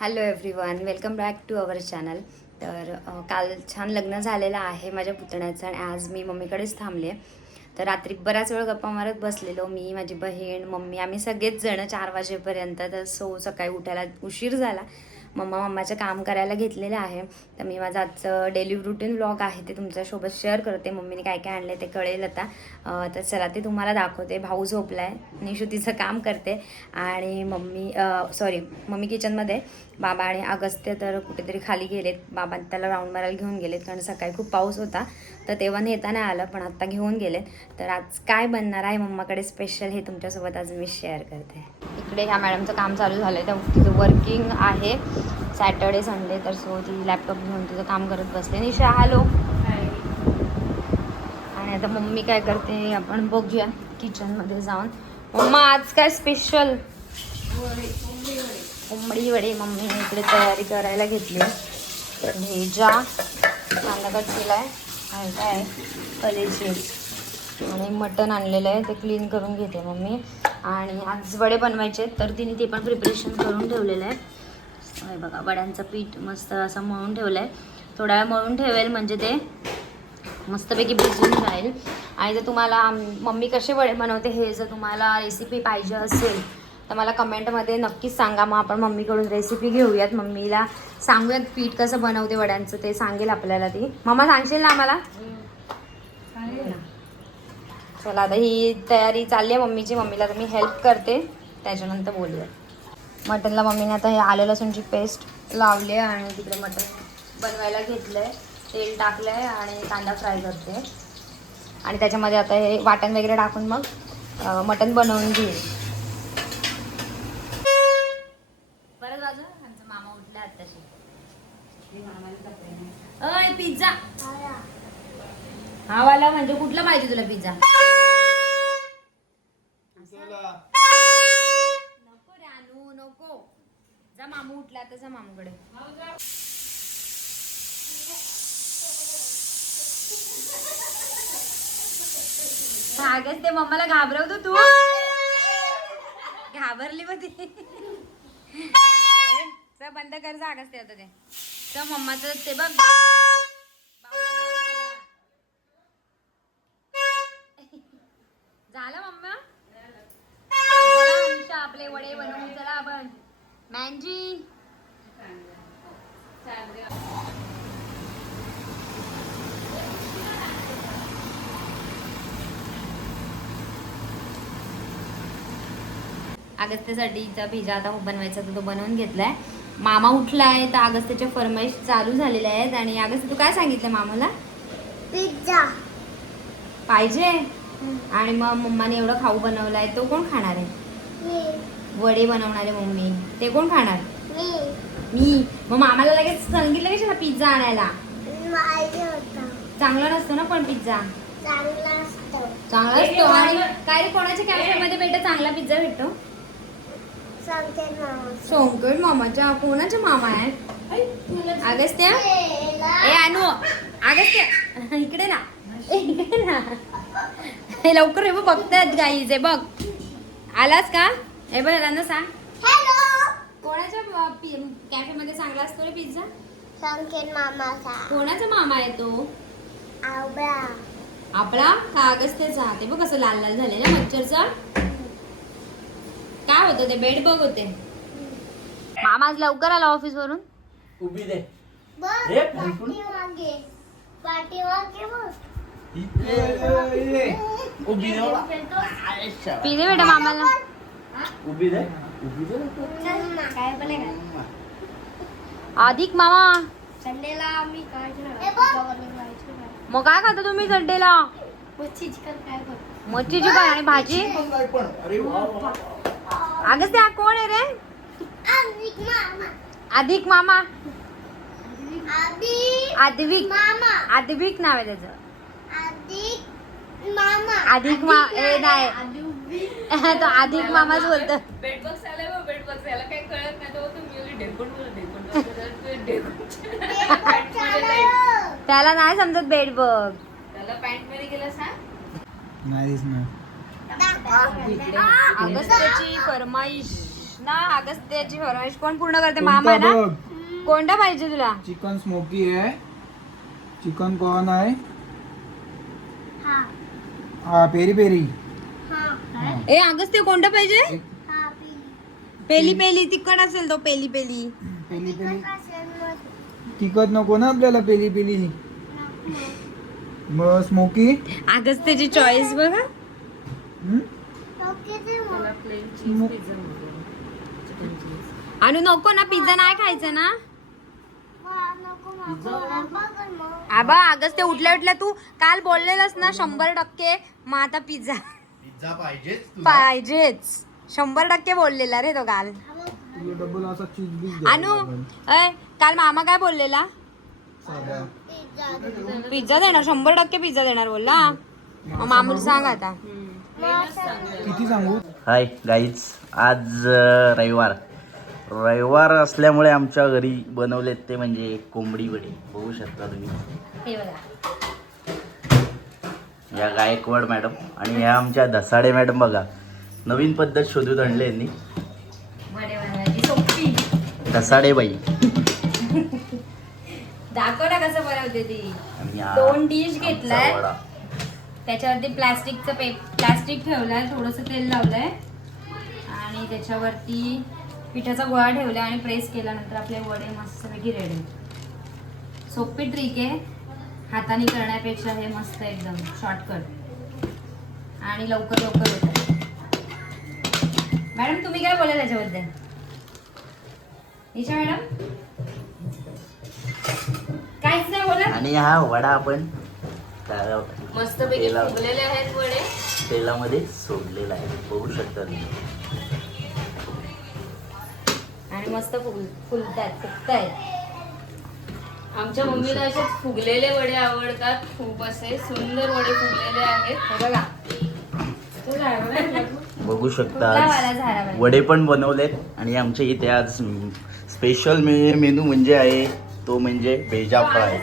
Hello everyone welcome back to our channel तर काल छान लग्न झालेलं आहे माझ्या पुतण्याचं आणि आज मी मम्मीकडेच थांबले. तर रात्री बराच वेळ गप्पा मारत बसलेलो. मी माझी बहीण मम्मी आम्ही सगळेच जण चार वाजेपर्यंत तर सो सकाळी उठायला उशीर झाला. मम्मा मम्माचं काम करायला घेतलेलं आहे. तर मी माझं आजचं डेली रुटीन ब्लॉग आहे ते तुमच्यासोबत शेअर करते. मम्मीने काय काय आणलं ते कळेल आता. तर चला ते तुम्हाला दाखवते. भाऊ झोपला आहे निशू तिचं काम करते. आणि मम्मी सॉरी मम्मी किचनमध्ये बाबा आणि अगस्त्य तर कुठेतरी खाली गेलेत. बाबा त्याला राऊंड मारायला घेऊन गेलेत. कारण सकाळी खूप पाऊस होता. तर तेव्हा नेता नाही आलं पण आत्ता घेऊन गेलेत. तर आज काय बनणार आहे मम्माकडे स्पेशल हे तुमच्यासोबत आज मी शेअर करते. इकडे ह्या मॅडमचं काम चालू झालं आहे तर तिचं वर्किंग आहे. सॅटर्डे संडे तर सो ती लॅपटॉप घेऊन तिचं काम करत बसले निशा हॅलो आणि आता मम्मी काय करते आपण बघूया किचनमध्ये जाऊन. मम्मा आज काय स्पेशल कोंबडी वडे. मम्मी इकडे तयारी करायला घेतली. भेजा कांदा कट आणि काय? कलेची. आणि मटण आणलेलं आहे. ते क्लीन करून घेते मम्मी. आणि आज वडे बनवायचे आहेत, तर तिने ते पण प्रिपरेशन करून ठेवलेलं आहे. हे बघा वड्यांचं पीठ मस्त असं मळून ठेवलं आहे थोडा वेळ मळून ठेवेल म्हणजे ते मस्तपैकी भिजून जाईल. आणि जर तुम्हाला मम्मी कसे वडे बनवते हे जर तुम्हाला रेसिपी पाहिजे असेल तर मला कमेंटमध्ये नक्कीच सांगा. मग आपण मम्मीकडून रेसिपी घेऊयात. मम्मीला सांगूयात पीठ कसं बनवते वड्यांचं ते सांगेल आपल्याला ती. मम्मा सांगशील ना आम्हाला? चला आता ही तयारी चालली आहे मम्मीची. मम्मीला तर मी हेल्प करते. त्याच्यानंतर बोलूया. मटनला मम्मीने आता हे आलं लसूणची पेस्ट लावली आहे आणि तिकडे मटन बनवायला घेतलं आहे तेल टाकलं आहे आणि कांदा फ्राय करते. आणि त्याच्यामध्ये आता हे वाटण वगैरे टाकून मग अं, मटण बनवून घेईल. परत बाजू आमचा मामा उठला आत्ताशी. पिझ्झा. हा वाला म्हणजे कुठला पाहिजे तुला पिझ्झा? नको रे आणू नको. जा मामू उठला तर जा मामूकडे. भागच ते मम्माला घाबरवतो तू. घाबरली मग ती. बंद कर जागच ते होतं ते. तर मम्माचं ते बघ. झालं मम्मा? चला आपले वडे बनवू चला आपण. मॅनजी. अगस्त्यासाठीचा पिझ्झा आता बनवायचा तर तो बनवून घेतलाय. मामा उठलाय तर अगस्त्याच्या फरमाईश चालू झालेल्या आहेत. आणि अगस्त्य तू काय सांगितलं मामाला? पिझ्झा. पाहिजे. आणि मग मम्माने एवढं खाऊ बनवलाय तो कोण खाणार आहे? मी. वडे बनवणारे मम्मी. ते कोण खाणार? मी. मी. मग मामाला लगेच सांगितलं कशाला पिझ्झा आणायला? चांगला नसतो ना पण पिझ्झा चांगला असतो. चांगला असतो आणि काय रे कोणाच्या कॅफेमध्ये भेटतो चांगला पिझ्झा भेटतो? सोंकट मामाच्या कोणाच्या मामा आहे अगस्त्या? ए आणू अगस्त्या. इकडे ना. इकडे ना. हे लवकर हे बघ बघतायत गाईज हे बघ. आलास का? हे बघ त्यांना सांग. हॅलो कोणाच्या कॅफेमध्ये चांगला असतो रे पिझ्झा सांगते मामाचा. कोणाचा मामा आहे तो? आपला? का अगस्त्याचा ते बघ कसं लाल लाल झालेला मच्छरचा. काय होतं ते? बेड बघ होते. मामा आज लवकर आला ऑफिस वरून उभी दे. बघ हे, पाठीमागे पाठीमागे बघ. उभी. पी दे बेटा मामाला. उभी दे. उभी दे काय पण आहे अधिक मामा. संडेला आम्ही काय मग काय खाता तुम्ही संडेला? मच्छी चिकन काय बघ मच्छी चिकन आणि भाजी? पण काय पण. अरे वा वा, वा. अगं त्या कोण आहे रे? अधिक मामा. अधिक मामा. अधिक आद्विक मामा. आद्विक नाव आहे त्याचं. अधिक मा ए नाही. तो अधिक मामाच बोलतो. बेड बॉक्स आलाय बघ बेड बॉक्स याला काही कळत नाही ढेकून बोल ढेकून ढेकून त्याला नाही. समजत बेड बघ त्याला पॅन्टमध्ये गेला सांग. नाहीच ना. अगस्त्याची फरमाईश. ना अगस्त्याची फरमाईश. कोण पूर्ण करते? मामा ना? कोणता पाहिजे तुला? चिकन स्मोकी आहे. चिकन कॉर्न आहे. हा पेरी पेरी. हा ए अगस्त्य कोणता पाहिजे हा पिली. पेली पेली तिखट असेल तो पेली पेली. पेली पेली. तिखट नको ना आपल्याला पेली पेली. मग स्मोकी? अगस्त्याची चॉईस बघा हम्म? आणि नको ना पिझ्झा नाही खायचा ना? आबा अगस्त्य उठल्या उठल्या तू काल बोललेलंस ना शंभर टक्के मग आता पिझ्झा. पिझ्झा पाहिजेच पाहिजेच. शंभर टक्के बोललेला रे तो काल. तुला डबल असा चीज बीज अनु अय काल मामा काय बोललेला? पिझ्झा देणार शंभर टक्के पिझ्झा देणार बोलला. मग मामूला सांग आता. किती सांगू? हाय गाईज आज रविवार. रविवार असल्यामुळे आमच्या घरी बनवलेत ते म्हणजे कोंबडी वडी. बघू शकता तुम्ही. या गायकवाड मॅडम आणि ह्या आमच्या धसाडे मॅडम बघा. नवीन पद्धत शोधून आणले यांनी. धसाडे बाई. दाखव ना कसं बनवते ती. दोन डिश घेतलाय. त्याच्यावरती प्लास्टिकचं पे प्लास्टिक ठेवलंय थोडंसं तेल लावलंय. आणि त्याच्यावरती पिठाचा गोळा ठेवलाय आणि प्रेस केल्यानंतर आपले वडे मस्तपैकी रेडी सोपी ट्रिक आहे. हाताने करण्यापेक्षा हे मस्त एकदम शॉर्टकट आणि लवकर लवकर होतं. मॅडम तुम्ही काय बोला त्याच्याबद्दल? निशा मॅडम? काहीच नाही बोला आणि हा वडा आपण तेला- फुगलेले आहेत वडे. तेलामध्ये सोडलेला आहे. बघू शकता तुम्ही. आणि मस्त फुल फुलतात फुगतायत. आमच्या मम्मीला असेच फुगलेले वडे आवडतात खूप असे सुंदर वडे फुगलेले आहेत. हे बघा. बघू शकता? वडे पण बनवलेत आणि आमच्या इथे आज स्पेशल मेनू म्हणजे आहे तो म्हणजे बेजा फ्राय.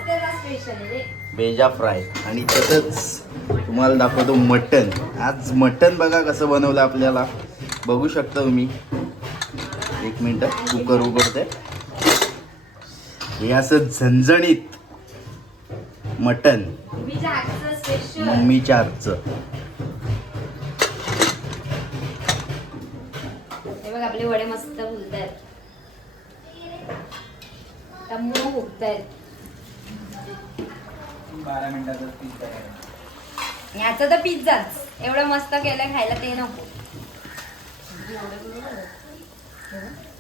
बेजा फ्राय. आणि तसंच तुम्हाला दाखवतो मटन आज मटन बघा कसं बनवलं आपल्याला. बघू शकता तुम्ही. मिनटं कुकर उघडते. हे असं झणझणीत मटन मम्मीच्या हे बघ आपले वडे मस्त टम्मू फुगतायत बारा मिनिटाचा ह्याचं तर पिझ्झाच. एवढं मस्त केलं खायला ते नको. हे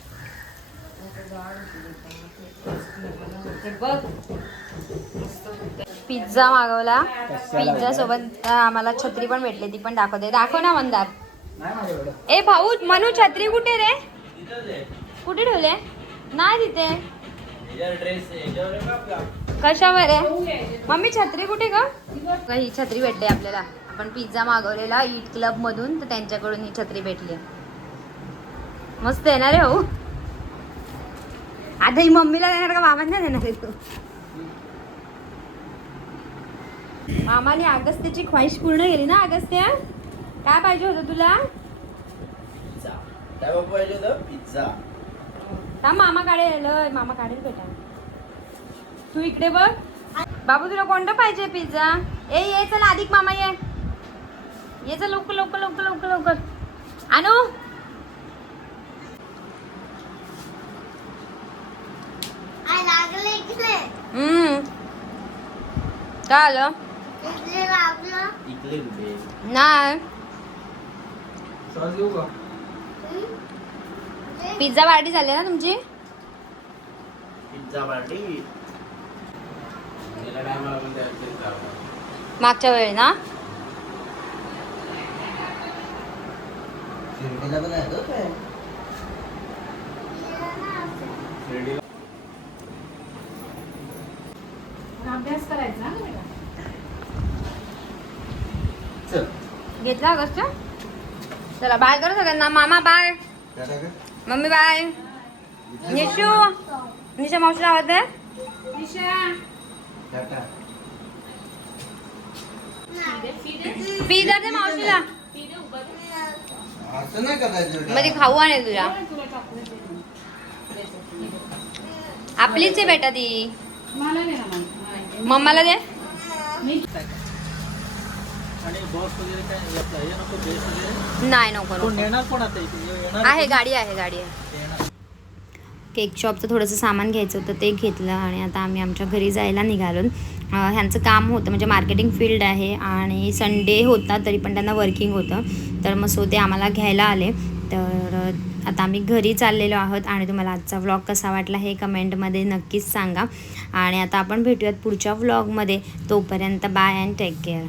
पिझ्झा मागवला. पिझ्झा सोबत आम्हाला छत्री पण भेटली ती पण दाखवते. दाखव ना मंदार. ए भाऊ मनू छत्री कुठे रे? कुठे ठेवले? नाही तिथे. कशावर आहे? मम्मी छत्री कुठे का ही छत्री भेटली आपल्याला. आपण पिझ्झा मागवलेला ईट क्लब मधून तर त्यांच्याकडून ही छत्री भेटली. मस्त आहे ना रे भाऊ? आता ही मम्मीला देणार का बाबांना देणार आहे तू? मामाने अगस्त्याची ख्वाहिश पूर्ण केली ना अगस्त्या काय पाहिजे होतं तुला? पिझ्झा. काय बाबा पाहिजे होतं? पिझ्झा. का मामा काढेल. मामा काढेल बेटा. तू इकडे बघ. बाबू तुला कोणतं पाहिजे पिझ्झा? ए ये चल अधिक मामा ये. ये चल लवकर लवकर लवकर लवकर लवकर. आणू आय लागले इकडे हम्म काय आलं कुठे नाही? पिझ्झा पार्टी झाली ना तुमची? पिझ्झा पार्टी मागच्या वेळी ना? अभ्यास घेतला? कसं चला बाय करू सगळ्यांना. मामा bye mummy bye Nishu Nisha मावशी आवाज आहे दे मावशीला. असं नाही मध्ये खाऊ आणि तुला. आपलीच आहे बेटा ती. मम्माला दे. आणि बॉस वगैरे काय याचं हे नको बेस वगैरे? नाही नको कोण नको नेणार कोण आता इथे? येणार आहे गाडी आहे गाडी आहे. येणार. केक शॉपचं थोडंसं सामान घ्यायचं होतं ते घेतलं आणि आता आम्ही आमच्या घरी जायला निघालो अं, ह्यांचं काम होतं म्हणजे मार्केटिंग फील्ड आहे आणि संडे होता तरी पण त्यांना वर्किंग होतं. तर मग सो ते आम्हाला घ्यायला आले. तर अं, आता आम्ही घरी चाललेलो आहोत आणि तुम्हाला आजचा व्लॉग कसा वाटला हे कमेंटमध्ये नक्कीच सांगा. आणि आता आपण भेटूयात पुढच्या व्लॉगमध्ये. तोपर्यंत बाय अँड टेक केअर.